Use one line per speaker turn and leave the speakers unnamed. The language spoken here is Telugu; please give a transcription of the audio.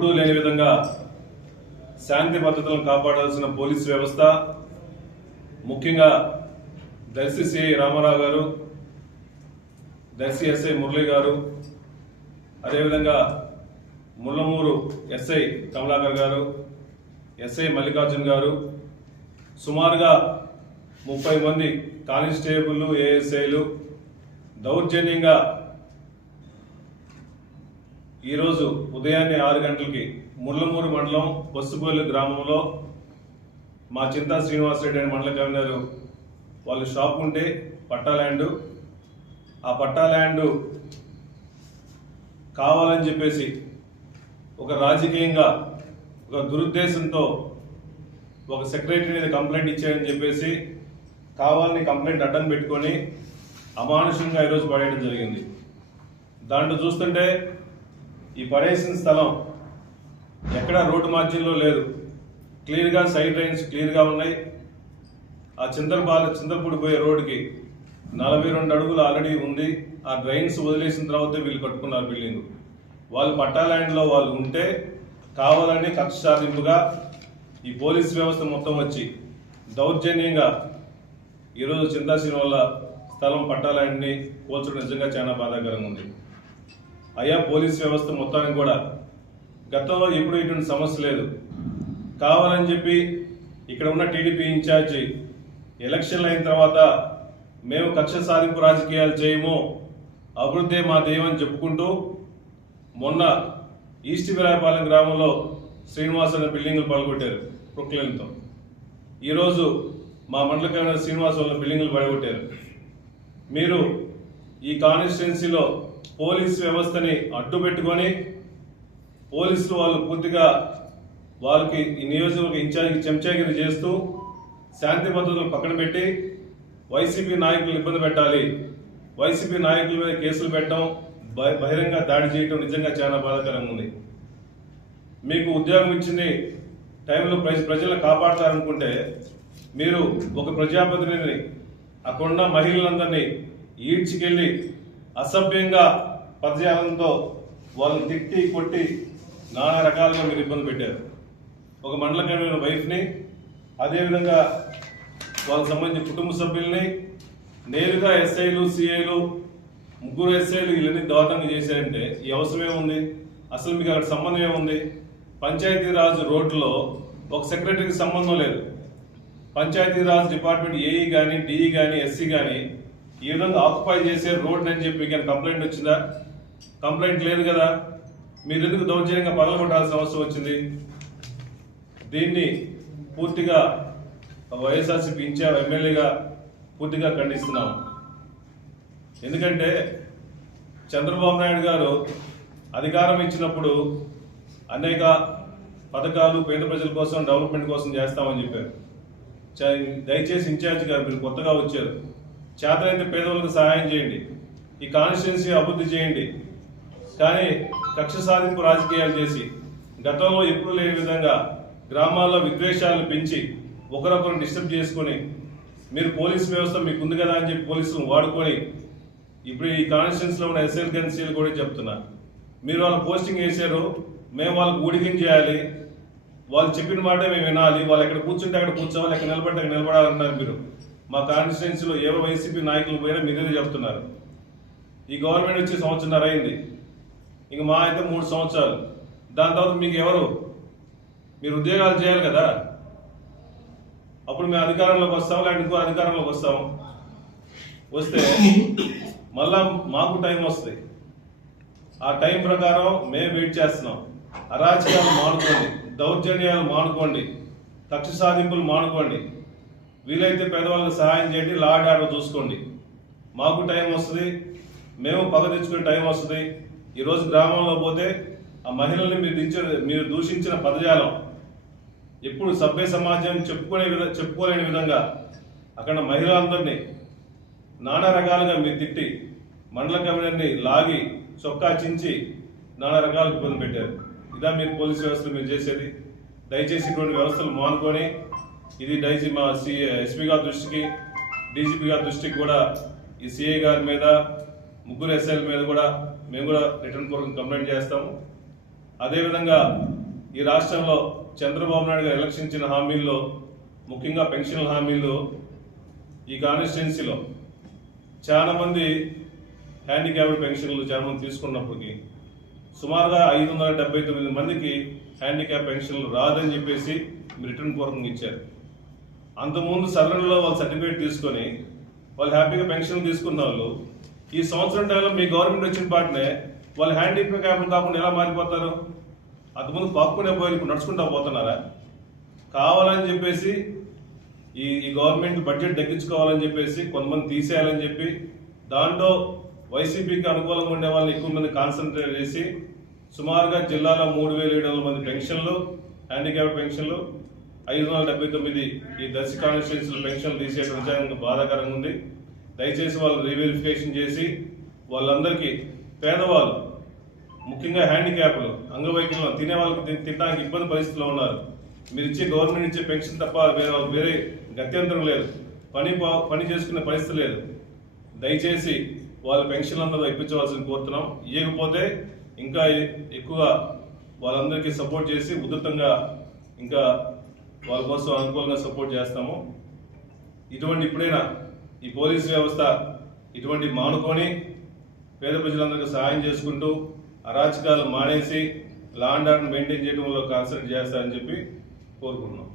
ఎప్పుడూ లేని విధంగా శాంతి భద్రతలను కాపాడాల్సిన పోలీస్ వ్యవస్థ ముఖ్యంగా దర్శి సిఐ రామారావు గారు దర్శి ఎస్ఐ మురళి గారు అదేవిధంగా ముళ్ళమూరు ఎస్ఐ కమలాకర్ గారు ఎస్ఐ మల్లికార్జున్ గారు సుమారుగా ముప్పై మంది కానిస్టేబుల్ ఏఎస్ఐలు దౌర్జన్యంగా ఈరోజు ఉదయాన్నే ఆరు గంటలకి ముళ్ళమూరు మండలం పసుపల్లి గ్రామంలో మా చింతా శ్రీనివాసరెడ్డి అనే మండల కవినరు వాళ్ళ షాప్ ఉంటే పట్టా ల్యాండ్ ఆ పట్టా ల్యాండ్ కావాలని చెప్పేసి ఒక రాజకీయంగా ఒక దురుద్దేశంతో ఒక సెక్రటరీ మీద కంప్లైంట్ ఇచ్చారని చెప్పేసి కావాలని కంప్లైంట్ అడ్డం పెట్టుకొని అమానుషంగా ఈరోజు పడేయడం జరిగింది. దాంట్లో చూస్తుంటే ఈ పడేసిన స్థలం ఎక్కడ రోడ్డు మార్జిన్లో లేదు. క్లియర్గా సైడ్ లైన్స్ క్లియర్గా ఉన్నాయి. ఆ చింతలపాల చింతలపూడి పోయే రోడ్డుకి నలభై రెండు అడుగులు ఆల్రెడీ ఉంది. ఆ డ్రైన్స్ వదిలేసిన తర్వాత వీళ్ళు కట్టుకున్నారు బిల్డింగ్. వాళ్ళు పట్టా ల్యాండ్లో వాళ్ళు ఉంటే కావాలని కక్ష సాధింపుగా ఈ పోలీస్ వ్యవస్థ మొత్తం వచ్చి దౌర్జన్యంగా ఈరోజు చింతాసీన వల్ల స్థలం పట్టా ల్యాండ్ని పోల్చడం నిజంగా చాలా బాధాకరంగా ఉంది. అయ్యా పోలీస్ వ్యవస్థ మొత్తానికి కూడా గతంలో ఎప్పుడు ఇటువంటి సమస్య లేదు. కావాలని చెప్పి ఇక్కడ ఉన్న టీడీపీ ఇన్ఛార్జి ఎలక్షన్లు అయిన తర్వాత మేము కక్ష సాధింపు రాజకీయాలు చేయము అభివృద్ధి మా దైవం చెప్పుకుంటూ మొన్న ఈస్ట్ విరాయపాలెం గ్రామంలో శ్రీనివాస్ అనే బిల్డింగ్లు పడగొట్టారు ప్రొక్లైన్తో. ఈరోజు మా మండల కమిషనర్ శ్రీనివాస్ వాళ్ళ బిల్డింగ్లు పడగొట్టారు. మీరు ఈ కాన్స్టిట్యున్సీలో పోలీస్ వ్యవస్థని అడ్డు పెట్టుకొని పోలీసులు వాళ్ళు పూర్తిగా వాళ్ళకి ఈ నియోజకవర్గ ఇన్ఛార్జికి చెంచాగిరి చేస్తూ శాంతి భద్రతలు పక్కన పెట్టి వైసీపీ నాయకులు ఇబ్బంది పెట్టాలి. వైసీపీ నాయకుల మీద కేసులు పెట్టడం బహిరంగ దాడి చేయడం నిజంగా చాలా బాధాకరంగా ఉంది. మీకు ఉద్యోగం ఇచ్చింది టైంలో ప్రజ ప్రజలను కాపాడతారనుకుంటే మీరు ఒక ప్రజాప్రతినిధిని అక్కడున్న మహిళలందరినీ ఈడ్చికెళ్ళి అసభ్యంగా పదజాలంతో వాళ్ళని తిట్టి కొట్టి నానా రకాలుగా మీరు ఇబ్బంది పెట్టారు. ఒక మండల కన్వీనర్ వైఫ్ని అదేవిధంగా వాళ్ళకి సంబంధించిన కుటుంబ సభ్యుల్ని నేరుగా ఎస్ఐలు సిఐలు ముగ్గురు ఎస్ఐలు వీళ్ళని దోతంగా చేశారంటే ఈ అవసరం ఏముంది? అసలు మీకు అక్కడ సంబంధం ఏముంది? పంచాయతీరాజ్ రోడ్లో ఒక సెక్రటరీకి సంబంధం లేదు. పంచాయతీరాజ్ డిపార్ట్మెంట్ ఏఈ కానీ డిఈ కానీ ఎస్సీ కానీ ఈ విధంగా ఆక్యుపై చేసే రోడ్ అని చెప్పి మీకు కంప్లైంట్ వచ్చిందా? కంప్లైంట్ లేదు కదా. మీరు ఎందుకు దౌర్జన్యంగా పగలగొట్టాల్సిన అవసరం వచ్చింది? దీన్ని పూర్తిగా వైఎస్ఆర్సీపీ ఇన్ఛార్జ్ ఎమ్మెల్యేగా పూర్తిగా ఖండిస్తున్నాం ఎందుకంటే చంద్రబాబు నాయుడు గారు అధికారం ఇచ్చినప్పుడు అనేక పథకాలు పేద ప్రజల కోసం డెవలప్మెంట్ కోసం చేస్తామని చెప్పారు. చ- దయచేసి ఇన్ఛార్జ్ గారు మీరు కొత్తగా వచ్చారు. చేతనైతే పేదవాళ్ళకి సహాయం చేయండి. ఈ కాన్స్టిట్యున్సీ అభివృద్ధి చేయండి. కానీ కక్ష సాధింపు రాజకీయాలు చేసి గతంలో ఎప్పుడు లేని విధంగా గ్రామాల్లో విద్వేషాలను పెంచి ఒకరొకరు డిస్టర్బ్ చేసుకొని మీరు పోలీస్ వ్యవస్థ మీకు ఉంది కదా అని చెప్పి పోలీసులను వాడుకొని ఇప్పుడు ఈ కాన్స్టిట్యున్సీలో ఉన్న ఎస్ఎల్ కన్సీలు కూడా చెప్తున్నా. మీరు వాళ్ళ పోస్టింగ్ వేశారు మేము వాళ్ళకి ఊడికింగ్ చేయాలి వాళ్ళు చెప్పిన మాటే మేము వినాలి వాళ్ళు ఎక్కడ కూర్చుంటే అక్కడ కూర్చోవాలి ఎక్కడ నిలబడితే అక్కడ నిలబడాలన్నారు మీరు. మా కాన్స్టిట్యున్సీలో ఎవరు వైసీపీ నాయకులు పోయినా మీరే చెప్తున్నారు ఈ గవర్నమెంట్ వచ్చి సంవత్సరంన్నర అయింది. ఇంక మా అయితే మూడు సంవత్సరాలు. దాని తర్వాత మీకు ఎవరు? మీరు ఉద్యోగాలు చేయాలి కదా. అప్పుడు మేము అధికారంలోకి వస్తాం లేకపోతే ఇంకో అధికారంలోకి వస్తాం వస్తే మళ్ళా మాకు టైం వస్తుంది ఆ టైం ప్రకారం మేము వెయిట్ చేస్తున్నాం. అరాచకాలు మానుకోండి. దౌర్జన్యాలు మానుకోండి. కక్ష సాధింపులు మానుకోండి. వీలైతే పేదవాళ్ళకి సహాయం చేయండి లా అండ్ ఆర్డర్ చూసుకోండి. మాకు టైం వస్తుంది మేము పగ తెచ్చుకునే టైం వస్తుంది. ఈరోజు గ్రామంలో పోతే ఆ మహిళల్ని మీరు దించిన మీరు దూషించిన పదజాలం. ఎప్పుడు సభ్య సమాజం చెప్పుకునే విధ చెప్పుకోలేని విధంగా అక్కడ మహిళలందరినీ నానా రకాలుగా మీరు తిట్టి మండల కమిటీని లాగి చొక్కా చించి నానా రకాలు ఇబ్బంది పెట్టారు. ఇదా మీరు పోలీస్ వ్యవస్థలు మీరు చేసేది. దయచేసి ఇటువంటి వ్యవస్థలు మానుకొని ఇది డైజీ మా సి ఎస్పీ గారి దృష్టికి డీజీపీ గారి దృష్టికి కూడా ఈ సిఐ గారి మీద ముగ్గురు ఎస్ఐల మీద కూడా మేము కూడా రిటర్న్ పూర్వకం కంప్లైంట్ చేస్తాము. అదేవిధంగా ఈ రాష్ట్రంలో చంద్రబాబు నాయుడు గారు ఎలక్షన్ ఇచ్చిన హామీల్లో ముఖ్యంగా పెన్షన్ హామీల్లో ఈ కాన్స్టిట్యున్సీలో చాలామంది హ్యాండిక్యాప్డ్ పెన్షన్లు చాలామంది తీసుకున్నప్పటికీ సుమారుగా ఐదు వందల డెబ్బై తొమ్మిది మందికి హ్యాండిక్యాప్ పెన్షన్లు రాదని చెప్పేసి రిటర్న్ పూర్వకంగా ఇచ్చారు. అంతకుముందు సదరంలో వాళ్ళు సర్టిఫికేట్ తీసుకొని వాళ్ళు హ్యాపీగా పెన్షన్ తీసుకున్న వాళ్ళు ఈ సంవత్సరం టైంలో మీ గవర్నమెంట్ వచ్చిన పాటనే వాళ్ళు హ్యాండిక్యాప్లు కాకుండా ఎలా మారిపోతారు? అంతకుముందు పాక్కునే పోయి ఇప్పుడు నడుచుకుంటా పోతున్నారా? కావాలని చెప్పేసి ఈ ఈ గవర్నమెంట్ బడ్జెట్ తగ్గించుకోవాలని చెప్పేసి కొంతమంది తీసేయాలని చెప్పి దాంట్లో వైసీపీకి అనుకూలంగా ఉండే వాళ్ళని ఎక్కువ మంది కాన్సన్ట్రేట్ చేసి సుమారుగా జిల్లాలో మూడు వేల ఏడు వందల మంది పెన్షన్లు హ్యాండిక్యాప్ పెన్షన్లు ఐదు వందల డెబ్బై తొమ్మిది ఈ దర్శి కాన్స్టిట్యూన్సీల పెన్షన్లు తీసేయడం నిజంగా బాధాకరంగా ఉంది. దయచేసి వాళ్ళు రీవెరిఫికేషన్ చేసి వాళ్ళందరికీ పేదవాళ్ళు ముఖ్యంగా హ్యాండిక్యాప్లు అంగవైకల్యం తినే వాళ్ళకి తినడానికి ఇబ్బంది పరిస్థితిలో ఉన్నారు. మీరు ఇచ్చే గవర్నమెంట్ ఇచ్చే పెన్షన్ తప్ప వేరే వేరే గత్యంతరం లేదు. పని పని చేసుకునే పరిస్థితి లేదు. దయచేసి వాళ్ళ పెన్షన్ అందరూ ఇప్పించవలసింది కోరుతున్నాం. ఇవ్వకపోతే ఇంకా ఎక్కువగా వాళ్ళందరికీ సపోర్ట్ చేసి ఉధృతంగా ఇంకా వాళ్ళ కోసం అనుకూలంగా సపోర్ట్ చేస్తాము. ఇటువంటి ఇప్పుడైనా ఈ పోలీస్ వ్యవస్థ ఇటువంటి మానుకొని పేద ప్రజలందరికీ సహాయం చేసుకుంటూ అరాచకాలు మానేసి లా అండ్ ఆర్డర్ మెయింటైన్ చేయడంలో కాన్సన్ట్రేట్ చేస్తారని చెప్పి కోరుకుంటున్నాం.